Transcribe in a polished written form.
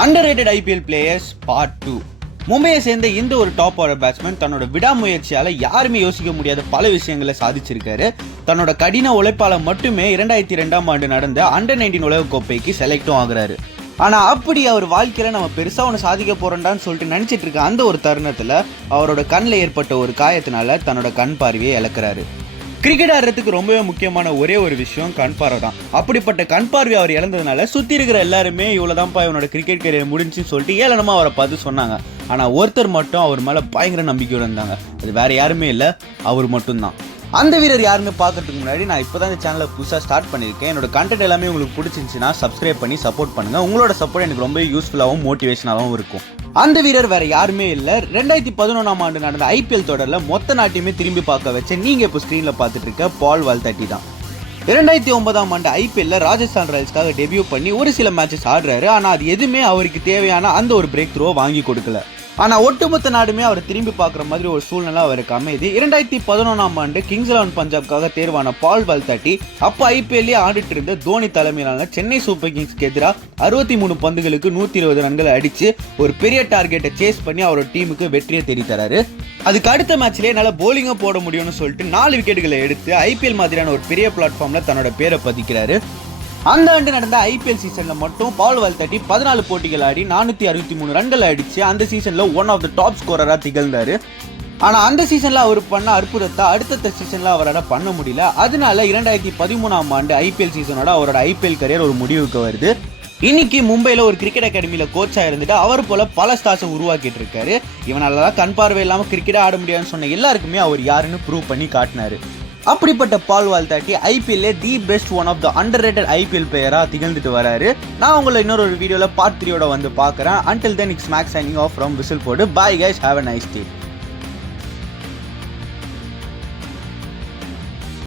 Underrated IPL players part 2. மும்பையை சேர்ந்த இந்த ஒரு டாப் ஆர்டர் பேட்ஸ்மேன் தன்னோட விடாமுயற்சியால யாருமே யோசிக்க முடியாத பல விஷயங்களை சாதிச்சிருக்காரு. தன்னோட கடின உழைப்பால மட்டுமே 2002ஆம் ஆண்டு நடந்த அண்டர் 19 உலக கோப்பைக்கு செலக்டும் ஆகுறாரு. ஆனா அப்படி அவர் வாழ்க்கையில நம்ம பெருசா ஒன்று சாதிக்க போறோம்டான்னு சொல்லிட்டு நினைச்சிட்டு இருக்க அந்த ஒரு தருணத்துல அவரோட கண்ணில் ஏற்பட்ட ஒரு காயத்தினால தன்னோட கண் பார்வையை இழக்கிறாரு. கிரிக்கெட் ஆடுறதுக்கு ரொம்பவே முக்கியமான ஒரே ஒரு விஷயம் கண் பார்வை தான். அப்படிப்பட்ட கண் பார்வை அவர் இழந்ததுனால சுற்றி இருக்கிற எல்லாருமே இவ்வளோதான்ப்பா இவனோட கிரிக்கெட் கேரியர் முடிஞ்சுன்னு சொல்லிட்டு ஏளனமாக அவரை பார்த்து சொன்னாங்க. ஆனால் ஒருத்தர் மட்டும் அவர் மேலே பயங்கர நம்பிக்கையோடு இருந்தாங்க. அது வேற யாருமே இல்லை, அவர் மட்டும்தான். அந்த வீரர் யாருன்னு பார்க்கறதுக்கு முன்னாடி நான் இப்போ தான் இந்த சேனலை புதுசாக ஸ்டார்ட் பண்ணியிருக்கேன். என்னோட கண்டென்ட் எல்லாமே உங்களுக்கு பிடிச்சிருந்துச்சுன்னா சப்ஸ்கிரைப் பண்ணி சப்போர்ட் பண்ணுங்கள். உங்களோட சப்போர்ட் எனக்கு ரொம்ப யூஸ்ஃபுல்லாகவும் மோட்டிவேஷனாகவும் இருக்கும். அந்த வீரர் வேற யாருமே இல்லை, 2011ஆம் ஆண்டு நடந்த ஐபிஎல் தொடரில் மொத்த நாட்டையுமே திரும்பி பார்க்க வச்ச நீங்கள் இப்போ ஸ்க்ரீனில் பார்த்துட்டு இருக்க பால் வால்தட்டி தான். 2009ஆம் ஆண்டு ஐபிஎல்ல ராஜஸ்தான் ராயல்ஸ்க்காக டெபியூ பண்ணி ஒரு சில மேட்சஸ் ஆடுறாரு. ஆனால் அது எதுவுமே அவருக்கு தேவையான அந்த ஒரு பிரேக் த்ரூவை வாங்கி கொடுக்கல. ஆனால் ஒட்டுமொத்த நாடுமே அவர் திரும்பி பார்க்குற மாதிரி ஒரு சூழ்நிலை அவருக்கு அமைதி. 2011ஆம் ஆண்டு கிங்ஸ் 11 பஞ்சாப்காக தேர்வான பால் வால்தட்டி அப்போ ஐபிஎல்லே ஆடிட்டு இருந்த தோனி தலைமையிலான சென்னை சூப்பர் கிங்ஸ்க்கு எதிராக 63 பந்துகளுக்கு 120 ரன்களை அடிச்சு ஒரு பெரிய டார்கெட்டை சேஸ் பண்ணி அவரோட டீமுக்கு வெற்றியை தேடித்தராரு. அதுக்கு அடுத்த மேட்ச்லேயே என்னால் போலிங்கை போட முடியும்னு சொல்லிட்டு 4 விக்கெட்டுகளை எடுத்து ஐபிஎல் மாதிரியான ஒரு பெரிய பிளாட்ஃபார்ம்ல தன்னோட பேரை பதிக்கிறாரு. அந்த ஆண்டு நடந்த ஐபிஎல் சீசன்ல மட்டும் பால் வால்தட்டி 14 போட்டிகள் ஆடி 463 ரன்கள் அடிச்சு அந்த சீசன்ல ஒன் ஆஃப் த டாப் ஸ்கோரரா திகழ்ந்தாரு. ஆனா அந்த சீசன்ல அவர் பண்ண அற்புதத்தை அடுத்த சீசன்ல அவரால் பண்ண முடியல. அதனால 2013ஆம் ஆண்டு ஐபிஎல் சீசனோட அவரோட ஐபிஎல் கரியர் ஒரு முடிவுக்கு வருது. இன்னைக்கு மும்பைல ஒரு கிரிக்கெட் அகாடமியில கோச்சா இருந்துட்டு அவர் போல பல ஸ்டார்ஸை உருவாக்கிட்டு இருக்காரு. இவனால கண் பார்வை இல்லாம கிரிக்கெட் ஆட முடியாதுன்னு சொன்ன எல்லாருக்குமே அவர் யாருன்னு ப்ரூவ் பண்ணி காட்டினாரு. அப்படிப்பட்ட பால் வால்தட்டி ஐபிஎல்லே the best one of the underrated IPL பிளேயரா திகழ்ந்துட்டு வராரு. நான் உங்களை இன்னொரு வீடியோல பார்ட் 3 வந்து பார்க்குறேன். Until then, it's Max signing off from Whistle Pod. Bye guys, have a nice day.